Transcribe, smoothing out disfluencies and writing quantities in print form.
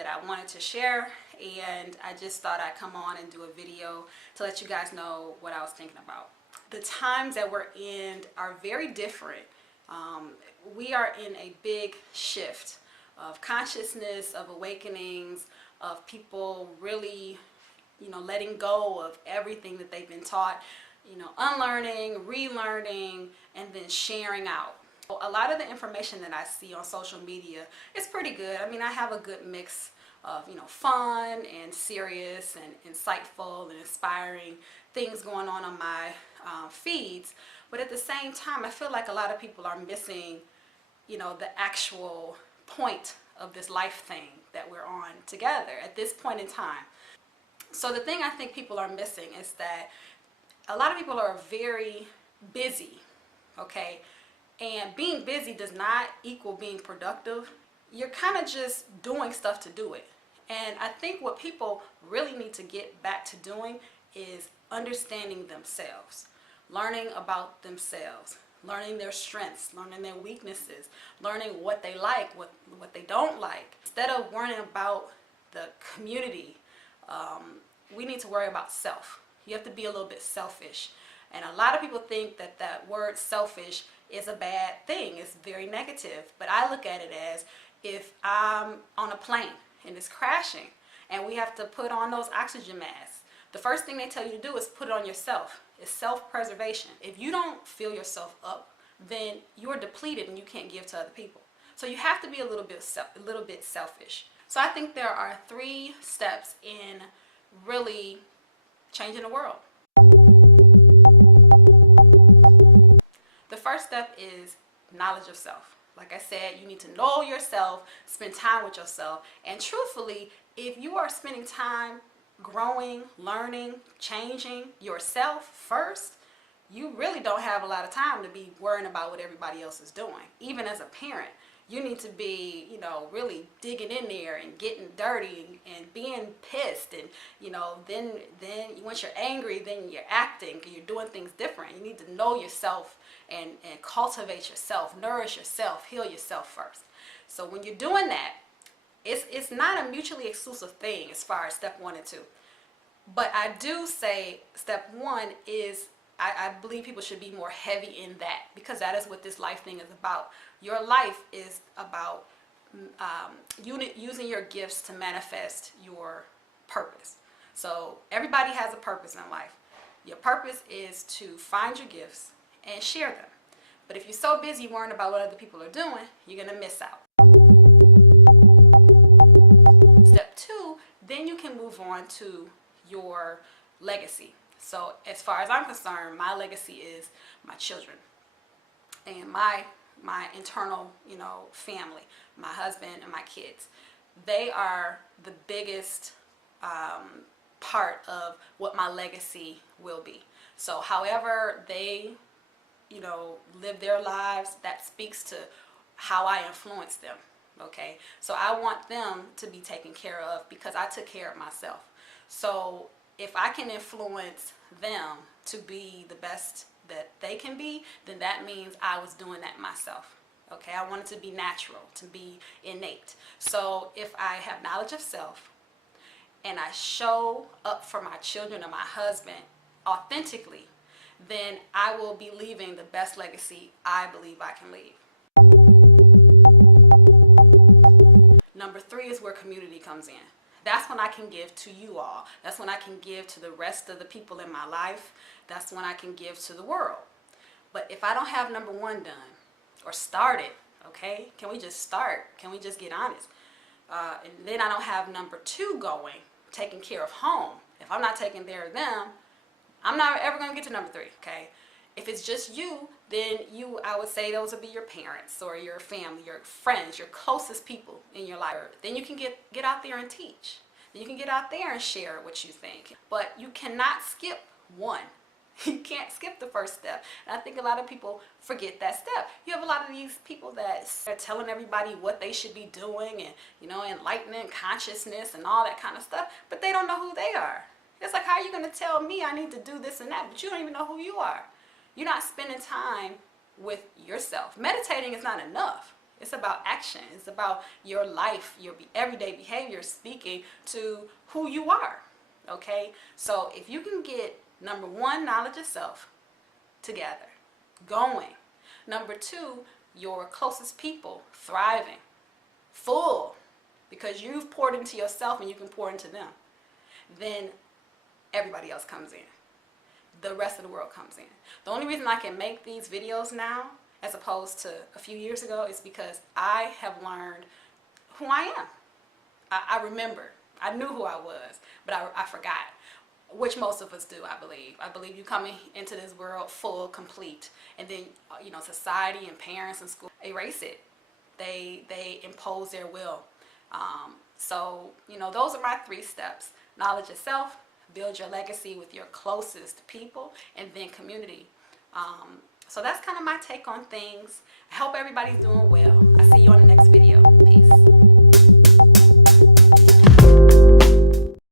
that I wanted to share, and I just thought I'd come on and do a video to let you guys know what I was thinking about. The times that we're in are very different. We are in a big shift of consciousness, of awakenings, of people really, letting go of everything that they've been taught, unlearning, relearning, and then sharing out. A lot of the information that I see on social media is pretty good. I mean, I have a good mix of, fun and serious and insightful and inspiring things going on my feeds. But at the same time, I feel like a lot of people are missing, the actual point of this life thing that we're on together at this point in time. So the thing I think people are missing is that a lot of people are very busy, okay? And being busy does not equal being productive. You're kind of just doing stuff to do it. And I think what people really need to get back to doing is understanding themselves, learning about themselves, learning their strengths, learning their weaknesses, learning what they like, what they don't like. Instead of worrying about the community, we need to worry about self. You have to be a little bit selfish. And a lot of people think that that word selfish is a bad thing. It's very negative. But I look at it as, if I'm on a plane and it's crashing and we have to put on those oxygen masks, the first thing they tell you to do is put it on yourself. It's self-preservation. If you don't fill yourself up, then you're depleted and you can't give to other people. So you have to be a little bit selfish. So I think there are 3 steps in really changing the world. The first step is knowledge of self. Like I said, you need to know yourself, spend time with yourself, and truthfully, if you are spending time growing, learning, changing yourself first, you really don't have a lot of time to be worrying about what everybody else is doing. Even as a parent, you need to be, really digging in there and getting dirty and being pissed, and then once you're angry, then you're acting, you're doing things different. You need to know yourself and cultivate yourself, nourish yourself, heal yourself first. So when you're doing that, it's not a mutually exclusive thing as far as step 1 and 2. But I do say step 1 is, I believe people should be more heavy in that, because that is what this life thing is about. Your life is about using your gifts to manifest your purpose. So everybody has a purpose in life. Your purpose is to find your gifts and share them. But if you're so busy worrying about what other people are doing, you're going to miss out. Step 2, then you can move on to your legacy. So as far as I'm concerned, my legacy is my children and my internal, family, my husband and my kids. They are the biggest part of what my legacy will be. So however they, live their lives, that speaks to how I influence them. Okay, so I want them to be taken care of because I took care of myself. So if I can influence them to be the best that they can be, then that means I was doing that myself. Okay, I want it to be natural, to be innate. So if I have knowledge of self and I show up for my children and my husband authentically, then I will be leaving the best legacy I believe I can leave. Number 3 is where community comes in. That's when I can give to you all. That's when I can give to the rest of the people in my life. That's when I can give to the world. But if I don't have number 1 done or started, okay, can we just start? Can we just get honest? And then I don't have number 2 going, taking care of home. If I'm not taking care of them, I'm not ever going to get to number 3, okay? If it's just you, then I would say those would be your parents or your family, your friends, your closest people in your life. Then you can get out there and teach. You can get out there and share what you think. But you cannot skip 1. You can't skip the first step. And I think a lot of people forget that step. You have a lot of these people that are telling everybody what they should be doing and, enlightening consciousness and all that kind of stuff, but they don't know who they are. It's like, how are you going to tell me I need to do this and that, but you don't even know who you are? You're not spending time with yourself. Meditating is not enough. It's about action. It's about your life, your everyday behavior speaking to who you are. Okay? So if you can get, number one, knowledge of self together, going. Number two, your closest people thriving, full, because you've poured into yourself and you can pour into them. Then everybody else comes in. The rest of the world comes in. The only reason I can make these videos now as opposed to a few years ago is because I have learned who I am. I remember. I knew who I was, but I forgot, which most of us do, I believe. I believe you coming into this world full, complete, and then, you know, society and parents and school erase it. They impose their will. So, you know, those are my 3 steps. Knowledge of self, build your legacy with your closest people, and then community. So that's kind of my take on things. I hope everybody's doing well.